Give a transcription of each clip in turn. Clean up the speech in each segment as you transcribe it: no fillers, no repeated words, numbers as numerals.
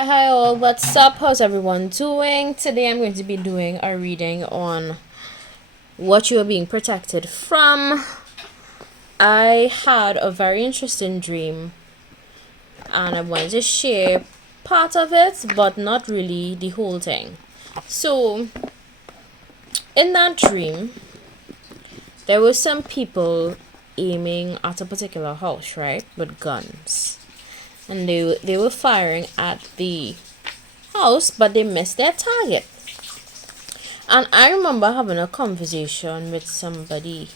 Hi all, what's up? How's everyone doing? Today I'm going to be doing a reading on what you are being protected from. I had a very interesting dream and I wanted to share part of it, but not really the whole thing. So, in that dream, there were some people aiming at a particular house, right, with guns. And they were firing at the house, but they missed their target. And I remember having a conversation with somebody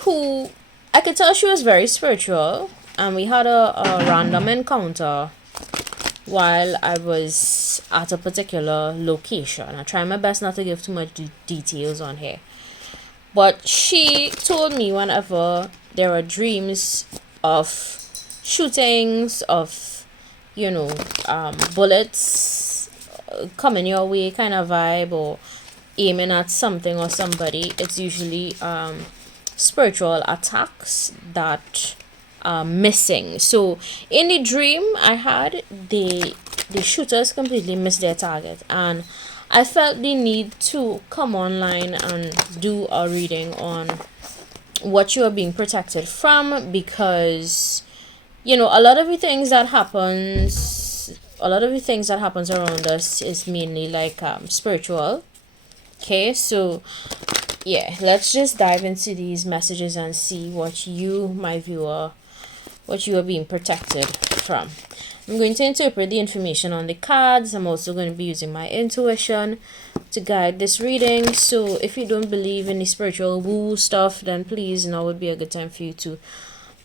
who I could tell she was very spiritual, and we had a random encounter while I was at a particular location. I try my best not to give too much details on here. But she told me whenever there are dreams of shootings, of, bullets coming your way kind of vibe, or aiming at something or somebody, it's usually spiritual attacks that are missing. So in the dream I had, the shooters completely missed their target, and I felt the need to come online and do a reading on what you are being protected from, because a lot of the things that happens around us is mainly like spiritual. Okay, so yeah, let's just dive into these messages and see what you, my viewer, what you are being protected from. I'm going to interpret the information on the cards. I'm also going to be using my intuition to guide this reading. So if you don't believe in the spiritual woo stuff, then please, now would be a good time for you to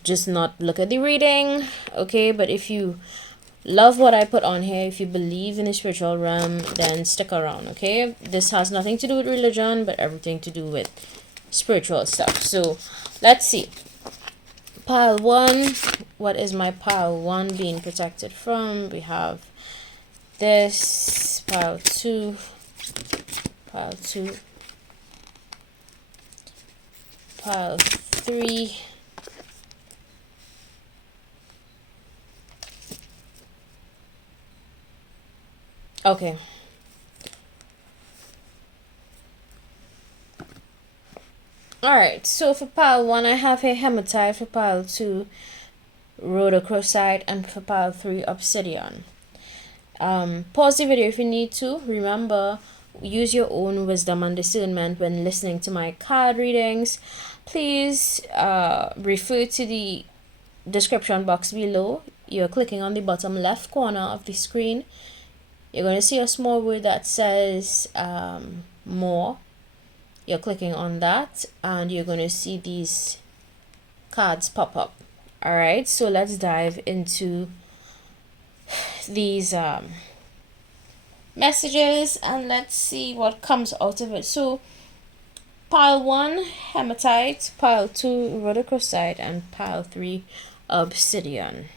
just not look at the reading. Okay, but if you love what I put on here, if you believe in the spiritual realm, then stick around. Okay, this has nothing to do with religion, but everything to do with spiritual stuff. So let's see. Pile 1, what is my pile 1 being protected from? We have this, pile 2, pile 2, pile 3, okay. Alright, so for pile 1, I have a Hematite, for pile 2, Rhodochrosite, and for pile 3, Obsidian. Pause the video if you need to. Remember, use your own wisdom and discernment when listening to my card readings. Please refer to the description box below. You're clicking on the bottom left corner of the screen. You're going to see a small word that says more. You're clicking on that and you're going to see these cards pop up. All right, so let's dive into these messages and let's see what comes out of it. So pile 1, Hematite, pile 2, Rhodochrosite, and pile 3, Obsidian.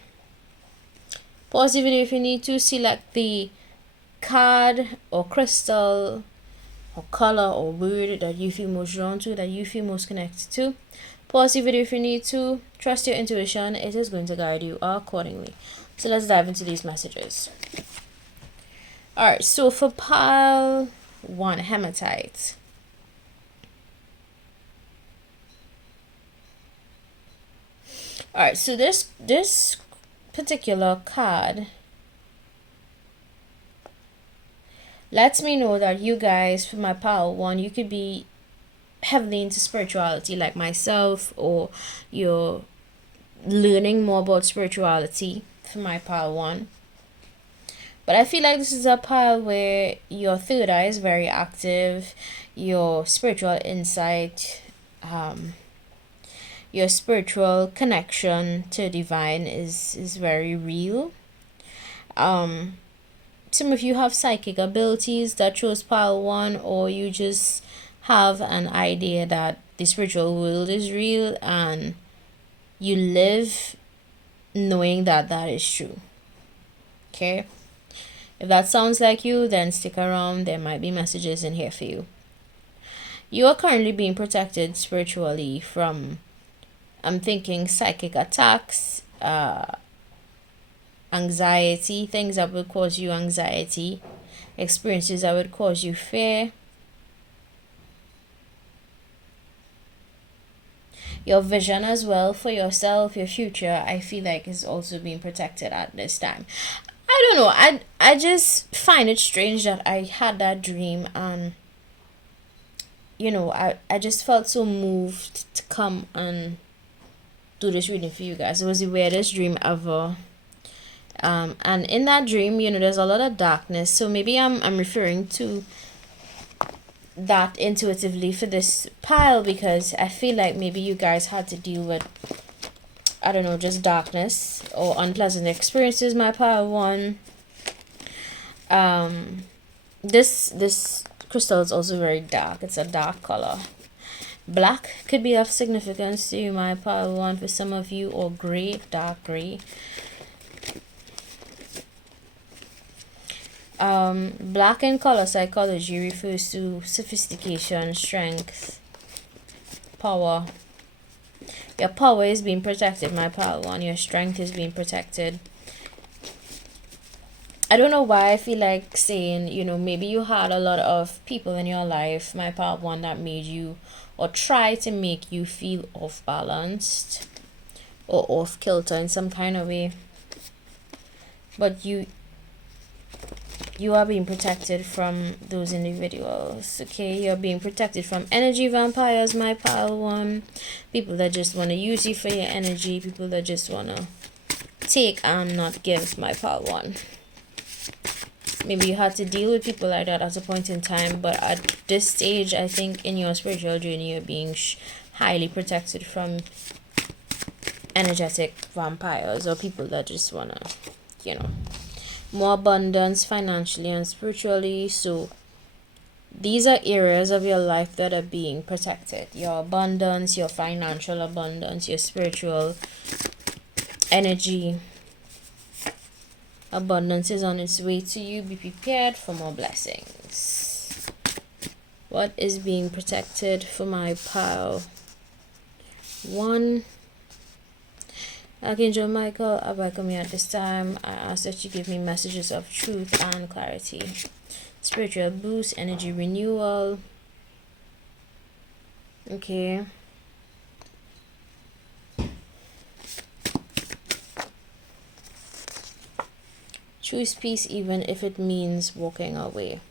Pause the video if you need to. Select the card or crystal or color or word that you feel most drawn to, that you feel most connected to. Pause the video if you need to. Trust your intuition, it is going to guide you accordingly. So let's dive into these messages. Alright, so for pile 1, Hematite. Alright, so this particular card lets me know that you guys, for my pile 1, you could be heavily into spirituality like myself, or you're learning more about spirituality for my pile 1. But I feel like this is a pile where your third eye is very active, your spiritual insight, your spiritual connection to divine is very real. Some of you have psychic abilities that chose pile 1, or you just have an idea that the spiritual world is real and you live knowing that that is true. Okay, if that sounds like you, then stick around. There might be messages in here for you. You are currently being protected spiritually from, I'm thinking, psychic attacks, anxiety, things that would cause you anxiety, experiences that would cause you fear. Your vision as well for yourself, your future, I feel like is also being protected at this time. I don't know. I just find it strange that I had that dream, and I just felt so moved to come and do this reading for you guys. It was the weirdest dream ever. And in that dream, there's a lot of darkness. So maybe I'm referring to that intuitively for this pile, because I feel like maybe you guys had to deal with, I don't know, just darkness or unpleasant experiences. My pile one. This crystal is also very dark. It's a dark color. Black could be of significance to you, my pile one, for some of you, or gray, dark gray. Black in color psychology refers to sophistication, strength, power. Your power is being protected, my pile one. Your strength is being protected. I don't know why I feel like saying, maybe you had a lot of people in your life, my pile one, that made you or try to make you feel off balanced or off kilter in some kind of way. But you are being protected from those individuals, okay? You're being protected from energy vampires, my pile one. People that just want to use you for your energy. People that just want to take and not give, my pile one. Maybe you had to deal with people like that at a point in time, but at this stage, I think in your spiritual journey, you're being highly protected from energetic vampires or people that just want to, more abundance financially and spiritually. So these are areas of your life that are being protected. Your abundance, your financial abundance, your spiritual energy. Abundance is on its way to you. Be prepared for more blessings. What is being protected for my pile one? Archangel Michael, I welcome you at this time. I ask that you give me messages of truth and clarity. Spiritual boost, energy renewal. Okay. Choose peace even if it means walking away.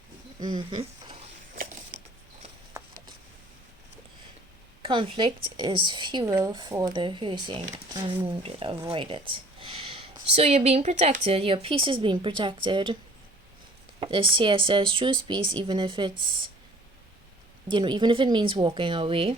Conflict is fuel for the hurting and wounded. Avoid it. So you're being protected. Your peace is being protected. This here says choose peace even if it's, even if it means walking away.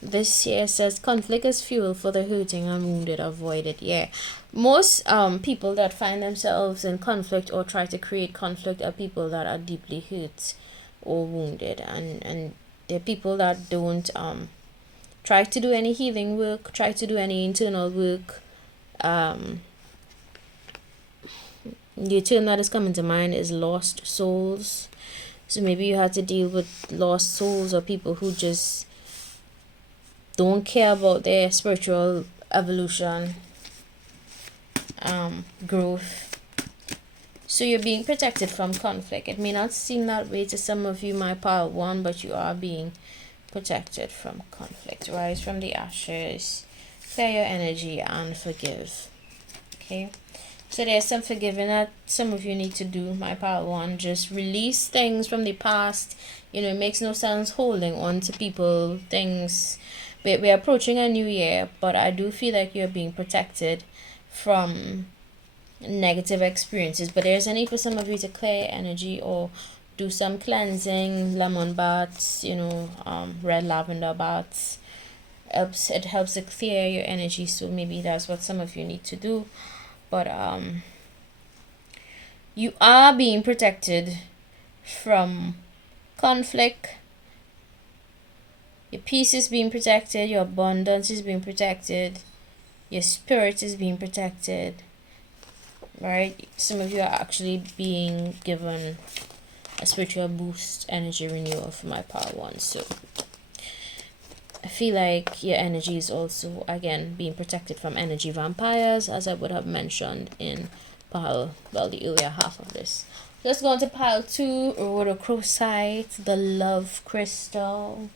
This here says conflict is fuel for the hurting and wounded. Avoid it. Yeah. Most people that find themselves in conflict or try to create conflict are people that are deeply hurt or wounded, and they're people that don't try to do any healing work, try to do any internal work. The term that is coming to mind is lost souls. So maybe you had to deal with lost souls or people who just don't care about their spiritual evolution, growth. So you're being protected from conflict. It may not seem that way to some of you, my pile one, but you are being protected from conflict. Rise from the ashes, clear your energy, and forgive. Okay. So there's some forgiving that some of you need to do, my pile one. Just release things from the past. It makes no sense holding on to people, things. We're approaching a new year, but I do feel like you're being protected from negative experiences. But there's a need for some of you to clear energy or do some cleansing, lemon baths, red lavender baths. It helps to clear your energy. So maybe that's what some of you need to do. But you are being protected from conflict. Your peace is being protected. Your abundance is being protected. Your spirit is being protected. Right? Some of you are actually being given a spiritual boost, energy renewal for my power one. So I feel like your energy is also, again, being protected from energy vampires, as I would have mentioned in pile, well, the earlier half of this. Let's go on to pile 2, Rhodochrosite, the love crystal.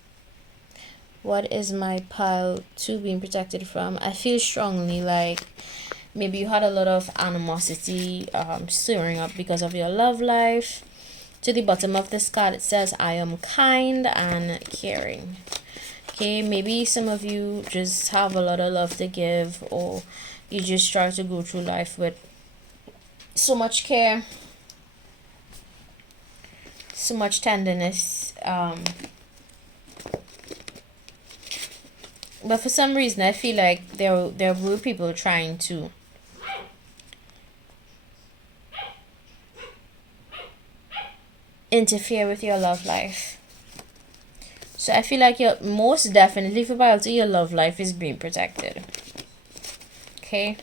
What is my pile 2 being protected from? I feel strongly like maybe you had a lot of animosity stirring up because of your love life. To the bottom of this card, it says, I am kind and caring. Okay, maybe some of you just have a lot of love to give, or you just try to go through life with so much care, so much tenderness. But for some reason, I feel like there were people trying to interfere with your love life. So I feel like you're most definitely, for pile 2, your love life is being protected. Okay.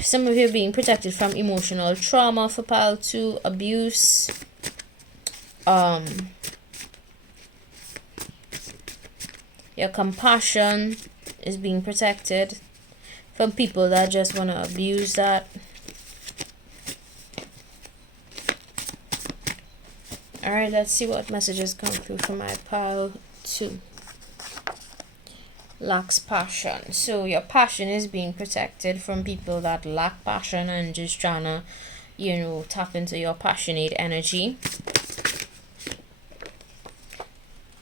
Some of you are being protected from emotional trauma for pile 2, abuse. Your compassion is being protected from people that just want to abuse that. Alright, let's see what messages come through from my pile 2. Lacks passion. So your passion is being protected from people that lack passion and just trying to, you know, tap into your passionate energy.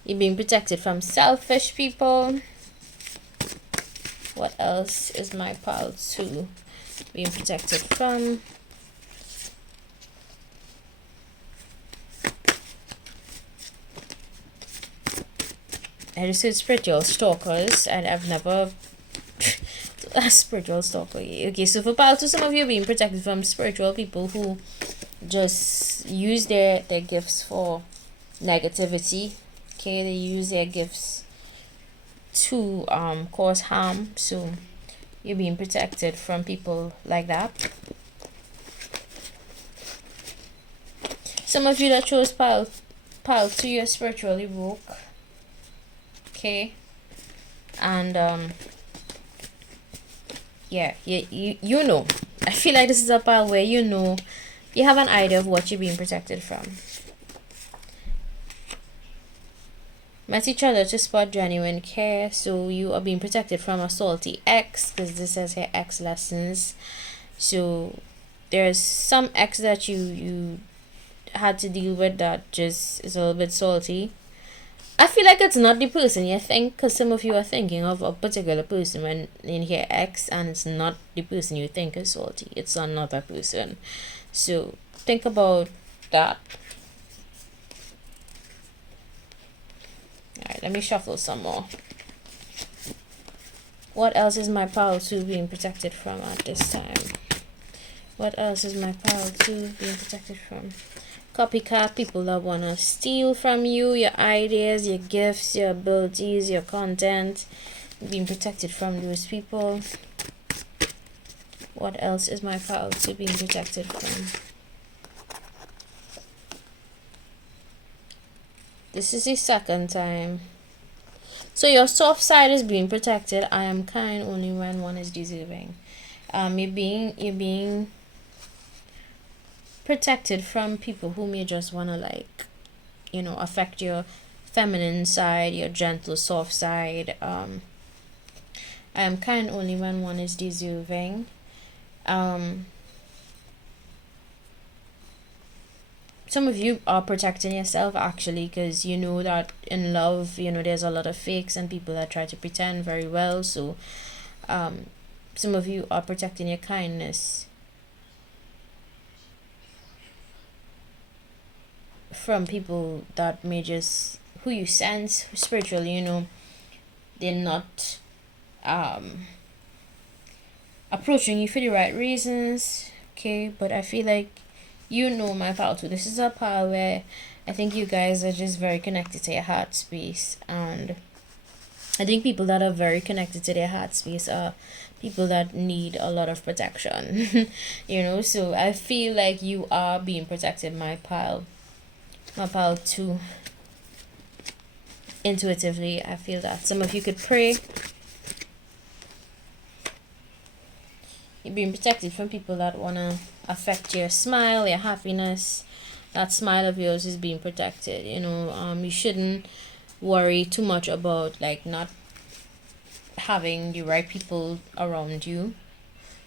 You're being protected from selfish people. What else is my pile 2 being protected from? I just said spiritual stalkers, and I've never a spiritual stalker. Okay, so for pile 2, some of you are being protected from spiritual people who just use their gifts for negativity. Okay, they use their gifts to cause harm. So you're being protected from people like that. Some of you that chose pile 2, you're spiritually woke. Okay, and yeah, you know, I feel like this is a pile where you know, you have an idea of what you're being protected from. Met each other to spot genuine care, so you are being protected from a salty ex, because this says here ex lessons. So there's some ex that you had to deal with that just is a little bit salty. I feel like it's not the person you think, because some of you are thinking of a particular person when in here X, and it's not the person you think is salty. It's another person. So think about that. Alright, let me shuffle some more. What else is my pile 2 being protected from at this time? What else is my pile 2 being protected from? Copycat, people that want to steal from you, your ideas, your gifts, your abilities, your content. Being protected from those people. What else is my pile 2 being protected from? This is the second time. So your soft side is being protected. I am kind only when one is deserving. You're being protected from people who may just want to, like, you know, affect your feminine side, your gentle soft side. I am kind only when one is deserving. Some of you are protecting yourself actually, because you know that in love, you know, there's a lot of fakes and people that try to pretend very well. So some of you are protecting your kindness from people that may just, who you sense spiritually, you know, they're not approaching you for the right reasons. Okay, but I feel like, you know, my pile 2, this is a pile where I think you guys are just very connected to your heart space, and I think people that are very connected to their heart space are people that need a lot of protection. You know, so I feel like you are being protected, my pile 2. intuitively. I feel that some of you could pray. You're being protected from people that want to affect your smile, your happiness. That smile of yours is being protected. You shouldn't worry too much about like not having the right people around you.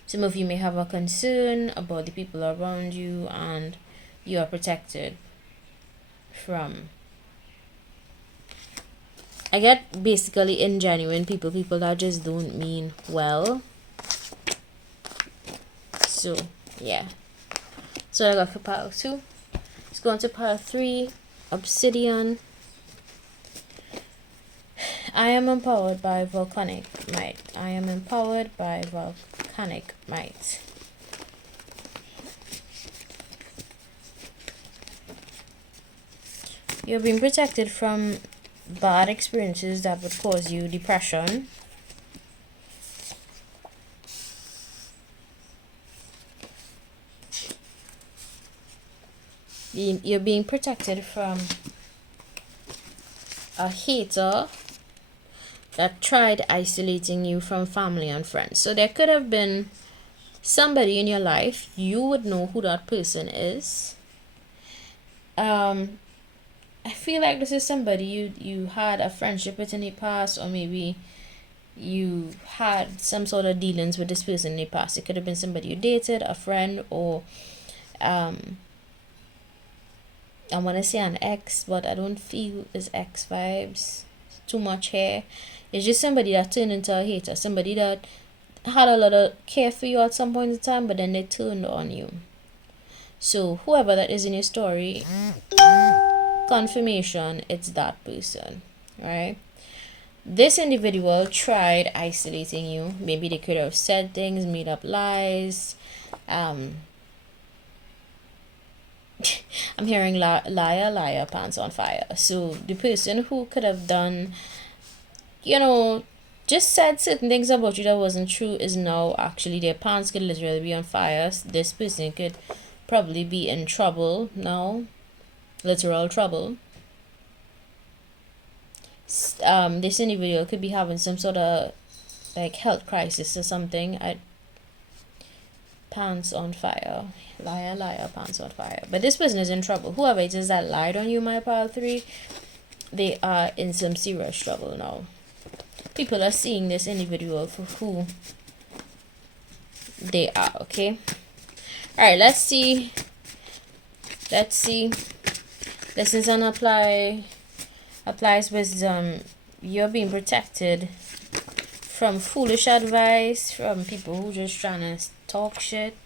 Some of you may have a concern about the people around you, and you are protected from, I get basically ingenuine people that just don't mean well. So yeah, so I got for pile 2. Let's go on to pile 3. Obsidian. I am empowered by volcanic might. I am empowered by volcanic might. You're being protected from bad experiences that would cause you depression. You're being protected from a hater that tried isolating you from family and friends. So there could have been somebody in your life, you would know who that person is. I feel like this is somebody you had a friendship with in the past, or maybe you had some sort of dealings with this person in the past. It could have been somebody you dated, a friend, or I want to say an ex, but I don't feel it's ex vibes. Too much hair. It's just somebody that turned into a hater. Somebody that had a lot of care for you at some point in time, but then they turned on you. So whoever that is in your story, confirmation, it's that person, right? This individual tried isolating you. Maybe they could have said things, made up lies. I'm hearing liar, pants on fire. So the person who could have done, just said certain things about you that wasn't true is now actually, their pants could literally be on fire. This person could probably be in trouble now, literal trouble. This individual could be having some sort of like health crisis or something. Pants on fire. Liar, pants on fire. But this person is in trouble. Whoever it is that lied on you, my pile 3, they are in some serious trouble now. People are seeing this individual for who they are, okay? Alright, let's see. Lessons and applies wisdom. You're being protected from foolish advice, from people who just trying to talk shit.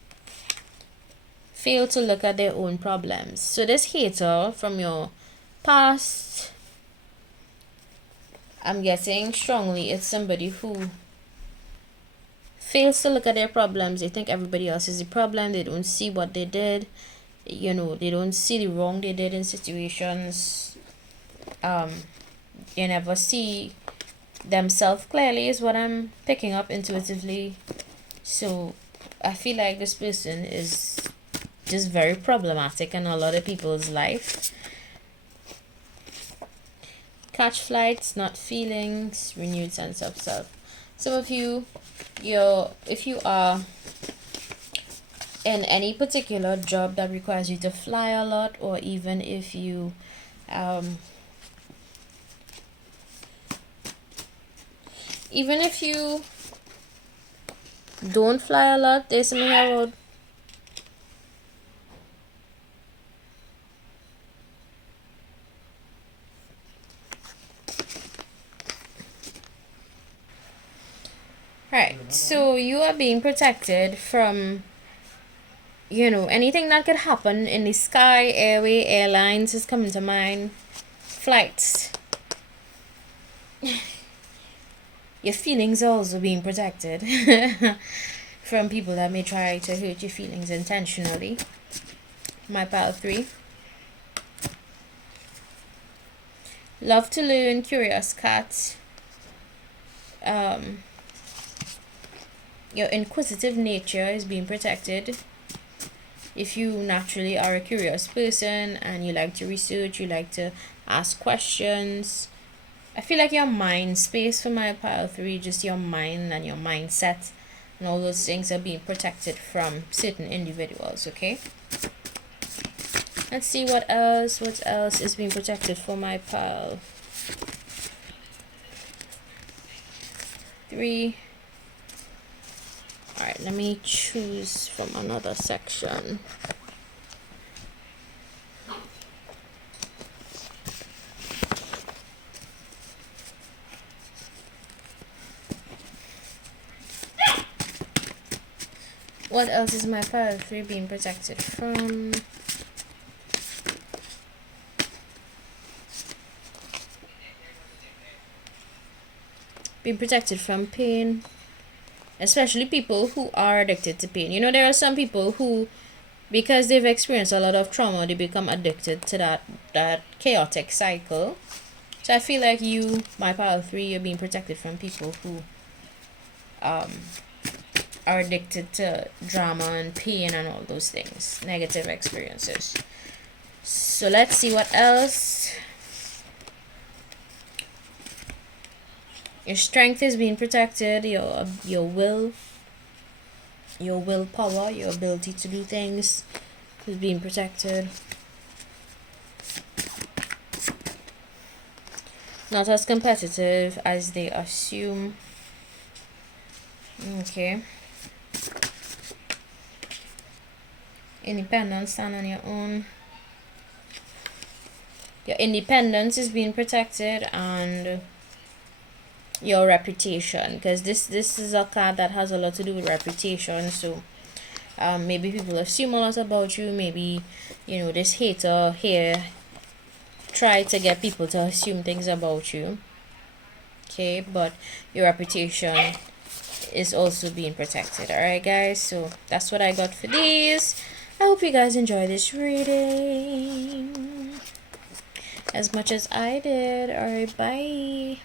Fail to look at their own problems. So this hater from your past, I'm guessing strongly it's somebody who fails to look at their problems. They think everybody else is the problem. They don't see what they did. They don't see the wrong they did in situations. They never see themselves clearly is what I'm picking up intuitively. So I feel like this person is just very problematic in a lot of people's life. Catch flights, not feelings, renewed sense of self. Some of you, if you are in any particular job that requires you to fly a lot, or even if you don't fly a lot, there's something about right. So you are being protected from anything that could happen in the sky, airway, airlines is coming to mind. Flights. Your feelings are also being protected from people that may try to hurt your feelings intentionally. My pile 3. Love to learn, curious cat. Your inquisitive nature is being protected. If you naturally are a curious person and you like to research, you like to ask questions, I feel like your mind space for my pile 3, just your mind and your mindset and all those things are being protected from certain individuals, okay? Let's see what else is being protected for my pile 3. Alright, let me choose from another section. What else is my pile 3 being protected from? Being protected from pain, especially people who are addicted to pain. You know, there are some people who, because they've experienced a lot of trauma, they become addicted to that chaotic cycle. So I feel like you, my pile 3, you're being protected from people who are addicted to drama and pain and all those things, negative experiences. So let's see what else. Your strength is being protected, your willpower, your ability to do things is being protected. Not as competitive as they assume. Okay. Independent, stand on your own. Your independence is being protected, and your reputation, because this is a card that has a lot to do with reputation. So maybe people assume a lot about you. Maybe, you know, this hater here try to get people to assume things about you, okay? But your reputation is also being protected. All right, guys, so that's what I got for these. I hope you guys enjoy this reading as much as I did. All right, bye.